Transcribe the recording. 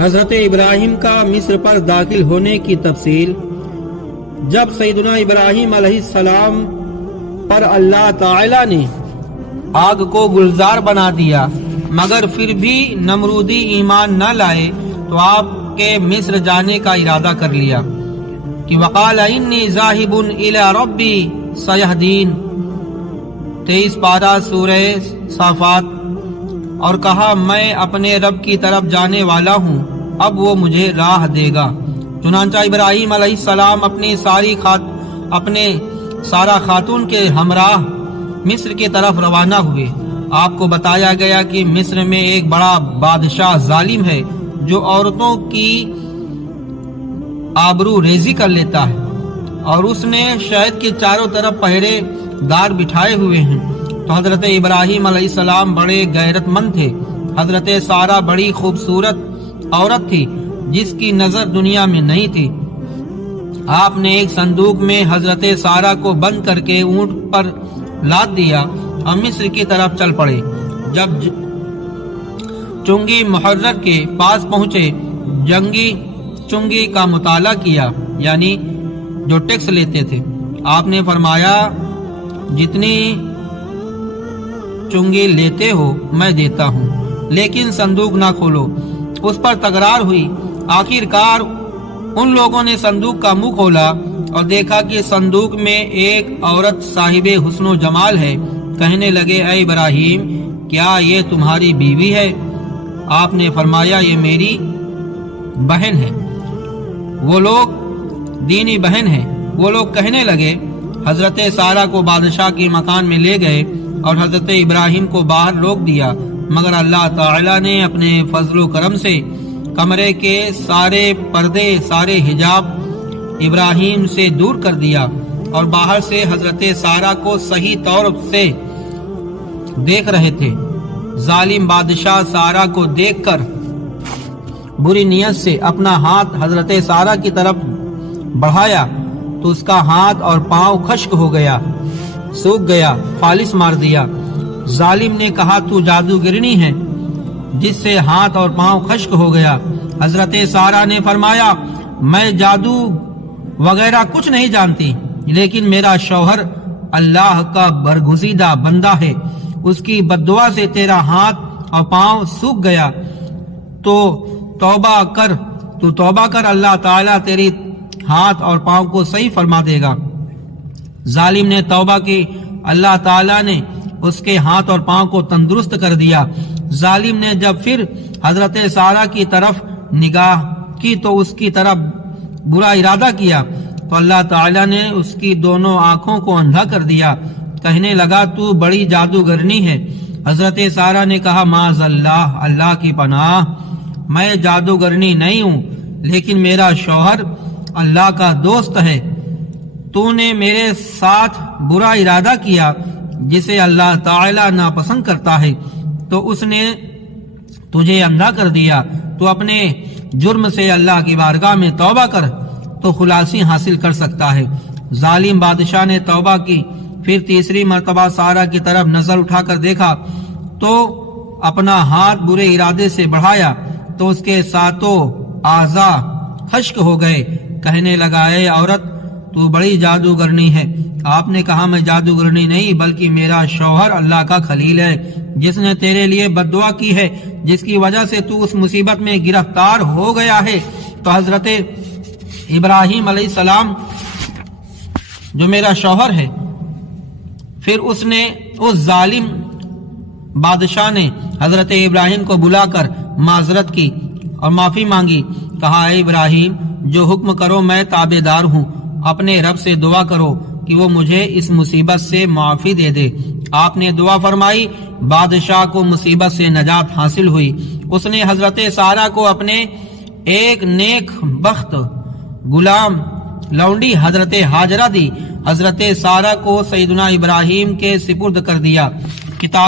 حضرت ابراہیم کا مصر پر داخل ہونے کی تفصیل۔ جب سیدنا ابراہیم علیہ السلام پر اللہ تعالی نے آگ کو گلزار بنا دیا مگر پھر بھی نمرودی ایمان نہ لائے تو آپ کے مصر جانے کا ارادہ کر لیا کہ وقال انی ذاہب الی ربی سیہدین 23 پارہ سورہ صافات، اور کہا میں اپنے رب کی طرف جانے والا ہوں، اب وہ مجھے راہ دے گا۔ چنانچہ ابراہیم علیہ السلام اپنے سارا خاتون کے ہمراہ مصر کی طرف روانہ ہوئے۔ آپ کو بتایا گیا کہ مصر میں ایک بڑا بادشاہ ظالم ہے جو عورتوں کی آبرو ریزی کر لیتا ہے، اور اس نے شہد کے چاروں طرف پہرے دار بٹھائے ہوئے ہیں۔ تو حضرت ابراہیم علیہ السلام بڑے غیرت مند تھے۔ حضرت سارہ بڑی خوبصورت عورت تھی جس کی نظر دنیا میں نہیں تھی۔ آپ نے ایک صندوق میں حضرت سارہ کو بند کر کے اونٹ پر لاد دیا اور مصر کی طرف چل پڑے۔ جب چنگی محرر کے پاس پہنچے، جنگی چنگی کا مطالعہ کیا، یعنی جو ٹیکس لیتے تھے۔ آپ نے فرمایا جتنی چنگی لیتے ہو میں دیتا ہوں، لیکن صندوق نہ کھولو۔ اس پر تکرار ہوئی۔ آخر کار ان لوگوں نے صندوق کا منہ کھولا اور دیکھا کہ صندوق میں ایک عورت صاحب حسن و جمال ہے۔ کہنے لگے اے ابراہیم، کیا یہ تمہاری بیوی ہے؟ آپ نے فرمایا یہ میری بہن ہے۔ وہ لوگ دینی بہن ہے۔ وہ لوگ کہنے لگے۔ حضرت سارہ کو بادشاہ کے مکان میں لے گئے اور حضرت ابراہیم کو باہر روک دیا، مگر اللہ تعالی نے اپنے فضل و کرم سے کمرے کے سارے پردے، سارے حجاب ابراہیم سے دور کر دیا، اور باہر سے حضرت سارہ کو صحیح طور سے دیکھ رہے تھے۔ ظالم بادشاہ سارہ کو دیکھ کر بری نیت سے اپنا ہاتھ حضرت سارہ کی طرف بڑھایا تو اس کا ہاتھ اور پاؤں خشک ہو گیا، سوکھ گیا، فالس مار دیا۔ ظالم نے کہا تو جادوگرنی ہے جس سے ہاتھ اور پاؤں خشک ہو گیا۔ حضرت سارہ نے فرمایا میں جادو وغیرہ کچھ نہیں جانتی، لیکن میرا شوہر اللہ کا برگزیدہ بندہ ہے، اس کی بددعا سے تیرا ہاتھ اور پاؤں سوکھ گیا، تو توبہ کر اللہ تعالیٰ تیری ہاتھ اور پاؤں کو صحیح فرما دے گا۔ ظالم نے توبہ کی، اللہ تعالیٰ نے اس کے ہاتھ اور پاؤں کو تندرست کر دیا۔ ظالم نے جب پھر حضرت سارہ کی طرف نگاہ کی تو اس کی طرف برا ارادہ کیا، تو اللہ تعالیٰ نے اس کی دونوں آنکھوں کو اندھا کر دیا۔ کہنے لگا تو بڑی جادوگرنی ہے۔ حضرت سارہ نے کہا معاذ اللہ، اللہ کی پناہ، میں جادوگرنی نہیں ہوں، لیکن میرا شوہر اللہ کا دوست ہے۔ تو نے میرے ساتھ برا ارادہ کیا جسے اللہ تعالی ناپسند کرتا ہے، تو اس نے تجھے اندھا کر دیا۔ تو اپنے جرم سے اللہ کی بارگاہ میں توبہ کر تو خلاصی حاصل کر سکتا ہے۔ ظالم بادشاہ نے توبہ کی، پھر تیسری مرتبہ سارہ کی طرف نظر اٹھا کر دیکھا تو اپنا ہاتھ برے ارادے سے بڑھایا تو اس کے ساتوں اعضاء خشک ہو گئے۔ کہنے لگا اے عورت تو بڑی جادوگرنی ہے۔ آپ نے کہا میں جادوگرنی نہیں بلکہ میرا شوہر اللہ کا خلیل ہے جس نے تیرے لیے بددعا کی ہے، جس کی وجہ سے تو اس مصیبت میں گرفتار ہو گیا ہے۔ تو حضرت ابراہیم علیہ السلام جو میرا شوہر ہے، پھر اس ظالم بادشاہ نے حضرت ابراہیم کو بلا کر معذرت کی اور معافی مانگی۔ کہا اے ابراہیم جو حکم کرو میں تابع دار ہوں، اپنے رب سے دعا کرو کہ وہ مجھے اس مصیبت سے معافی دے دے۔ آپ نے دعا فرمائی، بادشاہ کو مصیبت سے نجات حاصل ہوئی۔ اس نے حضرت سارہ کو اپنے ایک نیک بخت غلام لونڈی حضرت ہاجرہ دی۔ حضرت سارہ کو سیدنا ابراہیم کے سپرد کر دیا۔ کتاب